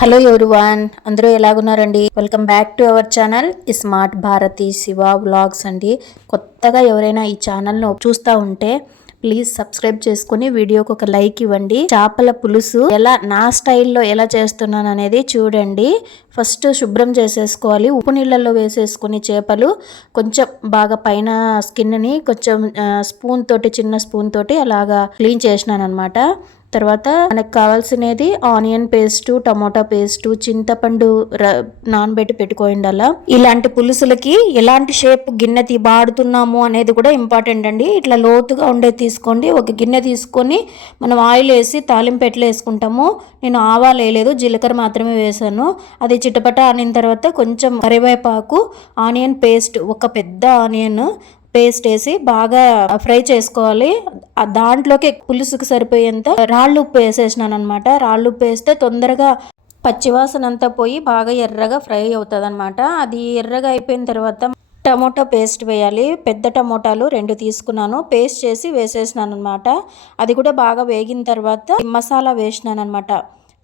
Hello everyone అందరూ ఎలాగున్నారండి? Welcome back to our channel. Smart Bharati Siva vlogs అండి. కొత్తగా ఎవరైనా ఈ ఛానల్ను చూస్తూ ఉంటే ప్లీజ్ సబ్స్క్రైబ్ చేసుకుని వీడియోకి ఒక లైక్ ఇవ్వండి. చేపల పులుసు ఎలా నా స్టైల్లో ఎలా చేస్తున్నాను అనేది చూడండి. ఫస్ట్ శుభ్రం చేసేసుకోవాలి. ఉప్పు నీళ్ళల్లో వేసేసుకుని చేపలు కొంచెం బాగా పైన స్కిన్ని కొంచెం స్పూన్ తోటి చిన్న స్పూన్ తోటి అలాగా క్లీన్ చేసినాను అనమాట తర్వాత మనకు కావాల్సినది ఆనియన్ పేస్ట్ టమోటా పేస్ట్ చింతపండు ర- నానబెట్టి పెట్టుకోండాల ఇలాంటి పులుసులకి ఎలాంటి షేప్ గిన్నె తీ వాడుతున్నాము అనేది కూడా ఇంపార్టెంట్ అండి. ఇట్లా లోతుగా ఉండేది తీసుకోండి. ఒక గిన్నె తీసుకొని మనం ఆయిల్ వేసి తాలింపెట్లు వేసుకుంటాము. నేను ఆవాలు వేయలేదు జీలకర్ర మాత్రమే వేసాను. అది చిటపట ఆనిన తర్వాత కొంచెం కరివేపాకు ఆనియన్ పేస్ట్ ఒక పెద్ద ఆనియన్ పేస్ట్ వేసి బాగా ఫ్రై చేసుకోవాలి. ఆ దాంట్లోకి పులుసుకు సరిపోయేంత రాళ్ళు ఉప్పు వేసేసినాను అనమాట రాళ్ళు ఉప్పు వేస్తే తొందరగా పచ్చివాసన అంతా పోయి బాగా ఎర్రగా ఫ్రై అవుతుంది అనమాట అది ఎర్రగా అయిపోయిన తర్వాత టమోటా పేస్ట్ వేయాలి. పెద్ద టమోటాలు రెండు తీసుకున్నాను. పేస్ట్ చేసి వేసేసినాను అనమాట అది కూడా బాగా వేగిన తర్వాత మసాలా వేసినాను అనమాట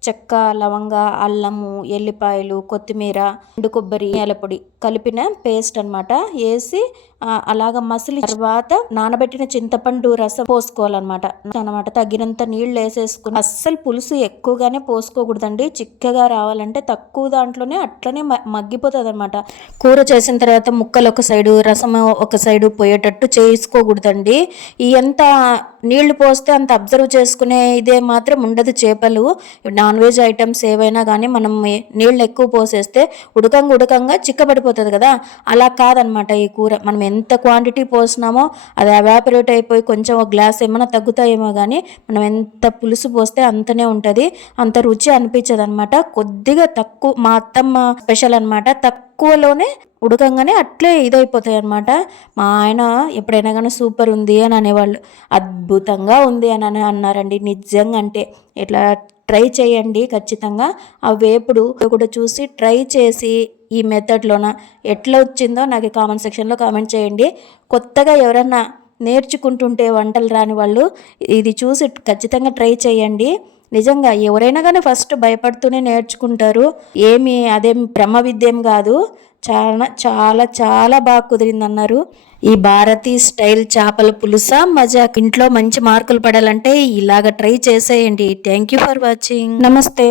చెక్క లవంగ అల్లము ఎల్లిపాయలు కొత్తిమీర ఎండు కొబ్బరి పొడి కలిపిన పేస్ట్ అనమాట వేసి అలాగ మసిలి తర్వాత నానబెట్టిన చింతపండు రసం పోసుకోవాలన్నమాట. అనమాట తగినంత నీళ్ళు వేసేసుకుని అస్సలు పులుసు ఎక్కువగానే పోసుకోకూడదండి. చిక్కగా రావాలంటే తక్కువ దాంట్లోనే అట్లనే మగ్గిపోతుంది అనమాట కూర చేసిన తర్వాత ముక్కలు ఒక సైడు రసం ఒక సైడు పోయేటట్టు చేసుకోకూడదండి. ఈ ఎంత నీళ్ళు పోస్తే అంత అబ్జర్వ్ చేసుకునే ఇదే మాత్రం ఉండదు చేపలు. నాన్ వెజ్ ఐటమ్స్ ఏవైనా కానీ మనం నీళ్ళు ఎక్కువ పోసేస్తే ఉడకంగా ఉడకంగా చిక్కబడిపోతుంది కదా. అలా కాదనమాట ఈ కూర. మనం ఎంత క్వాంటిటీ పోసినామో అది అవాపరేట్ అయిపోయి కొంచెం ఒక గ్లాస్ ఏమైనా తగ్గుతాయేమో కానీ మనం ఎంత పులుసు పోస్తే అంతనే ఉంటుంది. అంత రుచి అనిపించదు అనమాట కొద్దిగా తక్కువ మా అత్తమ్మ స్పెషల్ అనమాట. తక్కువలోనే ఉడకంగానే అట్లే ఇదైపోతాయి అనమాట మా ఆయన ఎప్పుడైనా కానీ సూపర్ ఉంది అని అనేవాళ్ళు. అద్భుతంగా ఉంది అని అని అన్నారండి. నిజంగా అంటే ఇట్లా ట్రై చేయండి ఖచ్చితంగా. ఆ వేపుడు కూడా చూసి ట్రై చేసి ఈ మెథడ్లోన ఎట్లా వచ్చిందో నాకు కామెంట్ సెక్షన్లో కామెంట్ చేయండి. కొత్తగా ఎవరన్నా నేర్చుకుంటుంటే వంటలు రాని వాళ్ళు ఇది చూసి ఖచ్చితంగా ట్రై చేయండి. నిజంగా ఎవరైనా కానీ ఫస్ట్ భయపడుతూనే నేర్చుకుంటారు. ఏమి అదేం బ్రహ్మ విద్యం కాదు. చాలా చాలా చాలా బాగా కుదిరిందన్నారు. ఈ భారతీ స్టైల్ చేపల పులుస మజాక్ ఇంట్లో మంచి మార్కులు పడాలంటే ఇలాగ ట్రై చేసేయండి. థ్యాంక్ యూ ఫర్ వాచింగ్ నమస్తే.